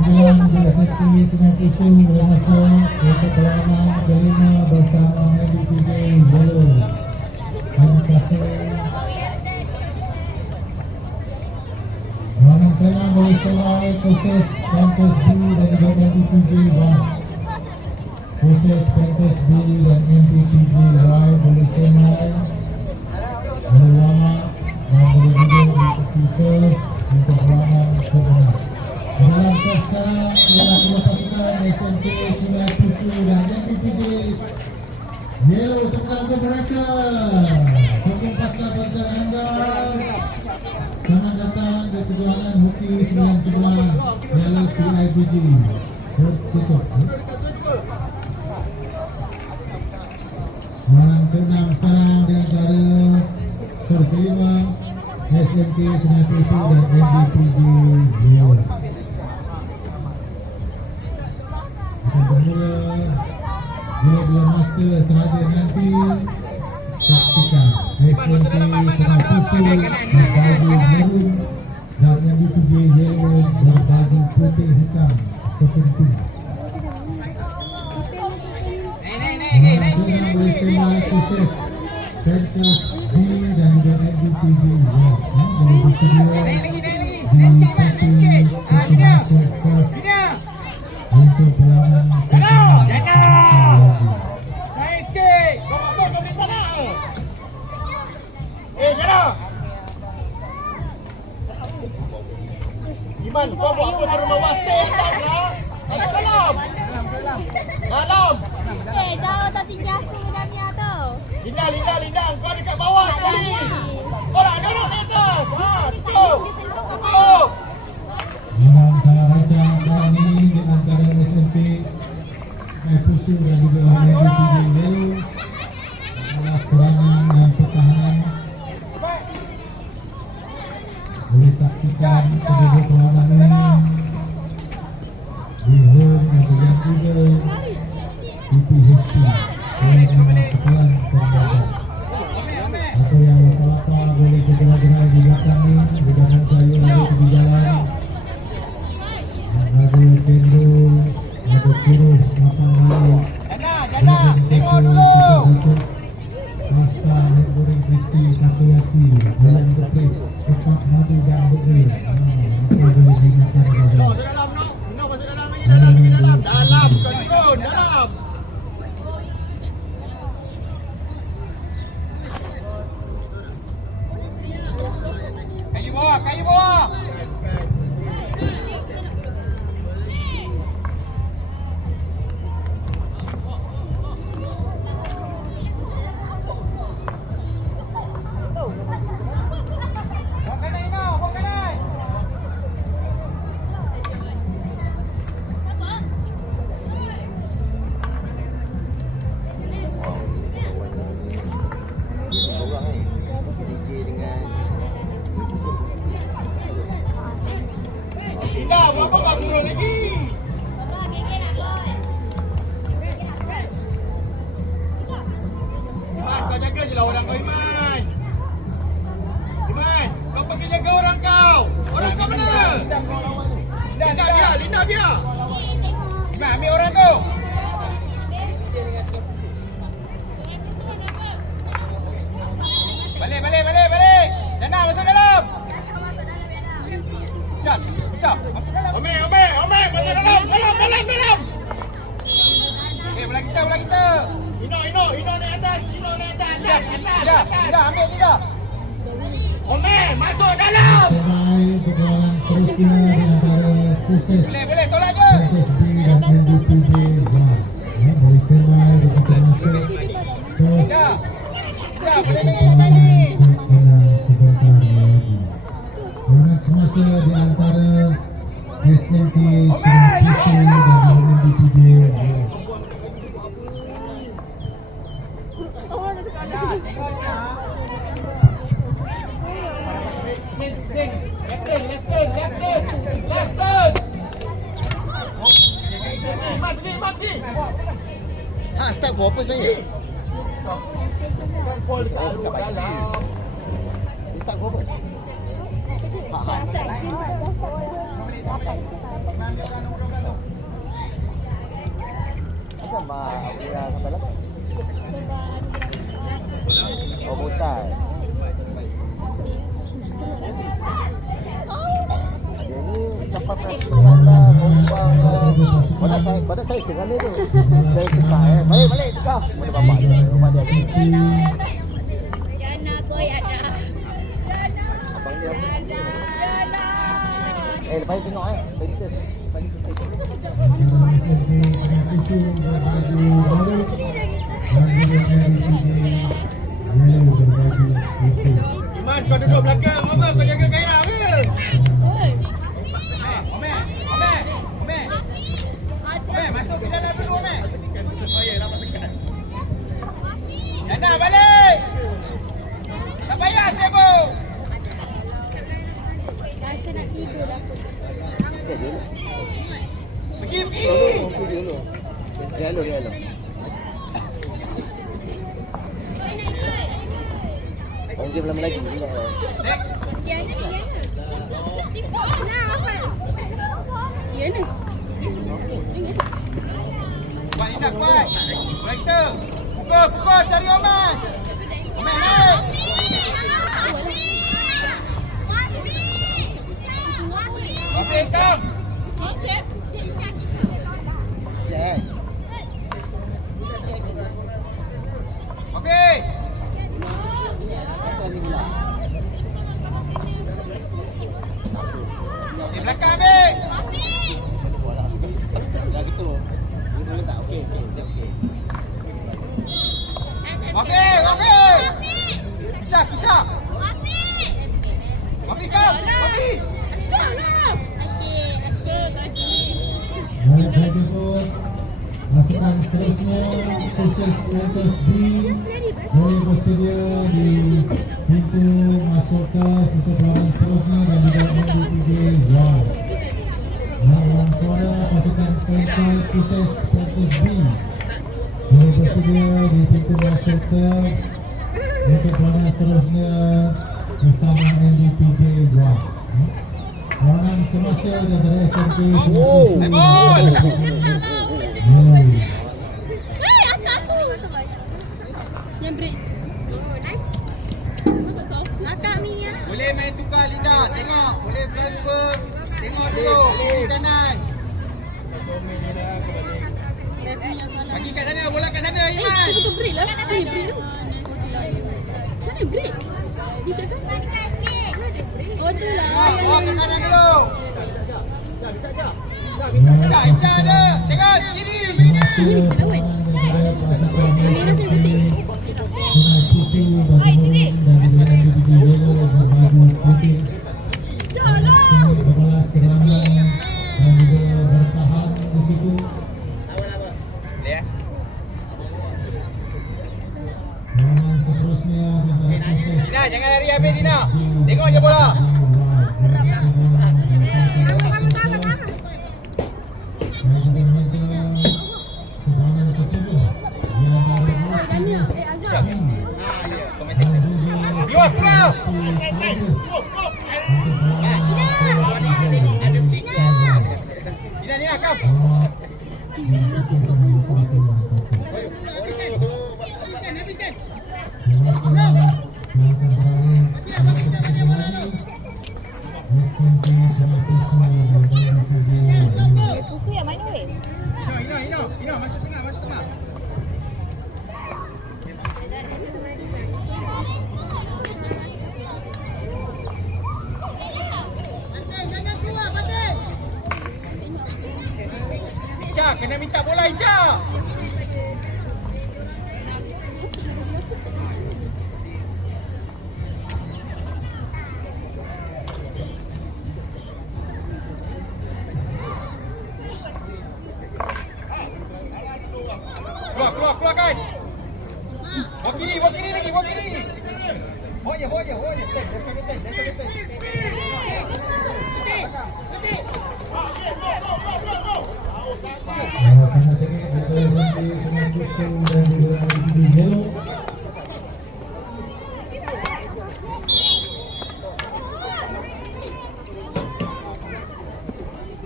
Sembilan juga sesi dengan isu boleh masuk untuk perlawanan kelima bersama MBPJ Yellow. Terima kasih. Perlawanan kelima boleh selai proses Pantas B dan juga MBPJ Y. Proses Pantas B dan MBPJ Y boleh selai, boleh lama dan boleh juga diketikan untuk perlawanan kelima. Dalam sekarang ialah kedua pasukan SMK Sungai Pusu dan MBPJ Yellow sebenarnya untuk mereka. Sokong pasukan anda. Selamat datang ke kejuaraan hoki 911 Yellow PIBG. Tutup. Orang ke-6 sekarang di antara kelima SMK Sungai Pusu dan MBPJ Yellow. Bila masa sahaja nanti saksikan SMK Sungai Pusu berbaju merun dan MBPJ Yellow berbaju putih hitam tertentu. Boleh tema sukses Pentas B dan juga MBPJ Yellow boleh bersedia di satu untuk perlawanan Iman, kau buat apa di rumah wasir tak lah? Dalam. Dalam. Jauh tak tinggal aku dalam ni tu. Linda, kau dekat bawah sekali. Kau nak duduk di atas. Tutup. dalam salah rancang kali ini di antara SMP Pusu dan juga MBPJ Yellow adalah serangan dan pertahanan. Boleh saksikan kedua perlawanan ini di home dan juga PPHP dengan kepulan permainan. Apa yang apa boleh bergerak di belakang ini dengan saya ada di jalan. Ada cendol, ada kurus, matang balik. Jana, tengok dulu. Pasta dan goreng crispy satu yaki. Dalam berpres, cepat madu dan bergeri. Apa boleh dimakan saja. Dalam, bukan turun, dalam. Kayu bawah. Linda, berapa kau turun lagi? Iman, kau jaga je lah orang kau, Iman. Iman, kau pergi jaga orang kau. Orang kau mana? Linda biar. Iman, ambil orang tu. Balik. Jana, masuk dalam. Bisa. Masuk dalam. Omeh, masuk dalam. Okey, bola kita. Ino naik atas. Linda, ambil Linda. Omeh, masuk dalam. Semai perlawanan terusnya di antara proses Boleh, tolak je. Pantas B dan MBPJ Y. Boleh semai begitu masuk ke Linda, boleh main ni. sebentar lagi. Perlawanan semasa di antara SMK Sungai Pusu dan MBPJ Y. Left turn. Mati. Start pukul apa sebenarnya? Pol dekat dalam. Dia start pukul apa? Macam dia sampai lepas. Oh, bukan. Dia ni cepat kata pada saya dengan dia tu. Saya suka balik tukar. Mana bapak dia? Bapak dia. Jana boy ada. Abang dia. Lepas ni tengok Pentas. Iman, kau duduk belakang apa? Kau jaga Kaira ke? Omek, masuk ke dalam dulu, Omek. Saya lama tekan. Jana, balik! Tak payah, Sebo! Rasa nak tidur dah. Pergi! Pergi dulu. Dialog. Dia belum lagi. Ya ni. Buat inap, buat. Rektor. Pukul, cari Omek. Omek, naik. Wafik, come. Wafik. Di belakang, Amik. Dah gitu. Dia boleh tak? Okey. Wafik. Kisah. Wafik, come. Wafik. Baik, saya jemput pasukan seterusnya proses Pentas B boleh bersedia di pintu masuk ke untuk lawan seterusnya dan juga MDPJ 1. Mohon suara pasukan proses Pentas B boleh bersedia di pintu masuk ke untuk lawan seterusnya bersama MDPJ 1. Lawanan semasa dan SMP Bol! Yang break. Oh, nice. Nakak Mia. Boleh main tukar lidah. Tengok. Boleh transfer. Tengok dulu. Kiri kanan. Bagi kat sana. Bola kat sana, Iman. Betul break lah. Break tu. Sana break. Kita kan? Dekat sikit. Oh, tu lah. Bawa ke kanan dulu. Icah ada. Tengok. Kiri. Ini kita lawat. Merah dia putih. Boleh Dina, jangan lari habis Dina. Tengok je bola. Biar keluar. Dina, kam. Pusing yang mana weh? Ina, masuk tengah. Icah, kena minta bola Icah. Keluar kan. Bawa kiri lagi. Bawa je.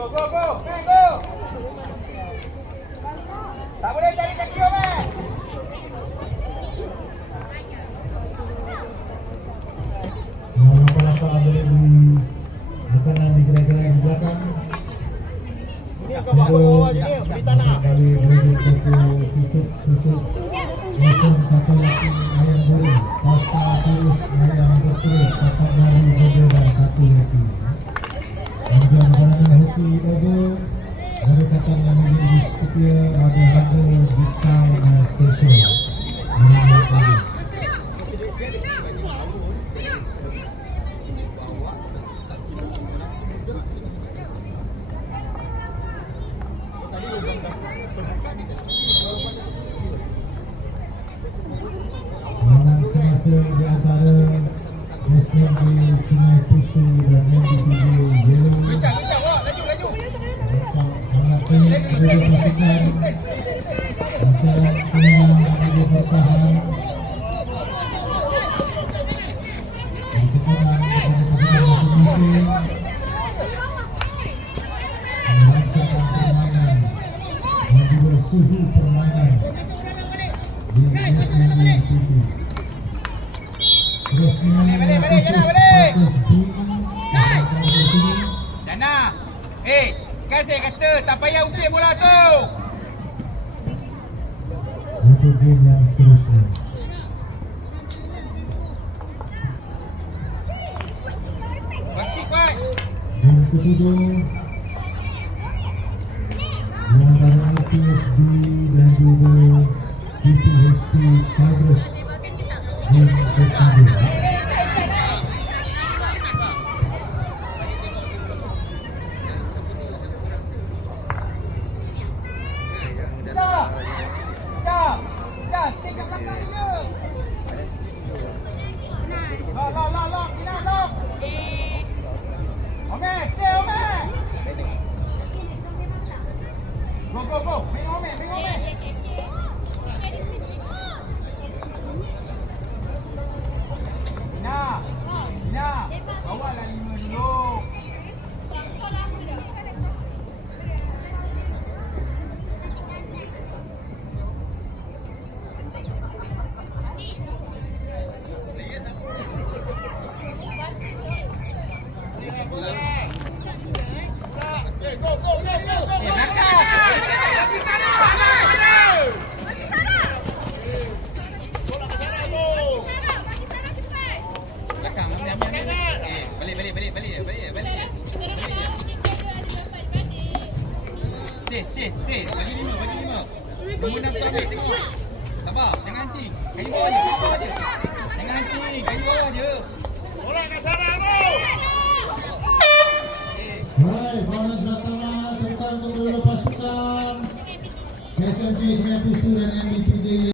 Go, go, go. Man, go. Tak boleh cari kaki, man. Nampak-nampak ada di makanan di gerai-gerai di belakang. Ini kau buat bawah je ni, di tanah. Kali beri tutup. Macam kata laki ayam goreng, pasta terus ayam berterus, kata dari burger dan satu roti. Kemudian barang roti burger, ada kata yang menjadi setia, ada harga diskaun dan special. Menambah lagi. Menang semasa di antara SMB Sungai Pusu dan MDPJ Yellow. Bincang, awak. Laju. Sangat pelik boleh pastikan antara pemenang dan juga bertahan. Bersekolah kepada pasangan masing-masing merancangkan permainan dan juga suhu permainan di SMB TV. Terus Balik, khusus Jana, balik. Patus B akan dari sini. Jana. Kan saya kata tak payah usir bola tu. Untuk game yang seterusnya. Bangkit kuat. Game ketujuh di antara PSB dan juga GPHP Tigers. Game ketujuh. Dah. Stay kat belakang dia. Lock. Ina, lock. Omer, stay, Omer. Go. Main Omer. Ina. Bawalah 5 dulu. Stay. Bagi 5. Nombor 6 tu ambil, tengok. Sabar, jangan hancing. Kayu bawah je. Jangan hancing, kayu bawah je. Bola kat sana, Abu. Baik, bola Zatama tekan untuk kedua pasukan SMB Sungai Pusu dan MDPJ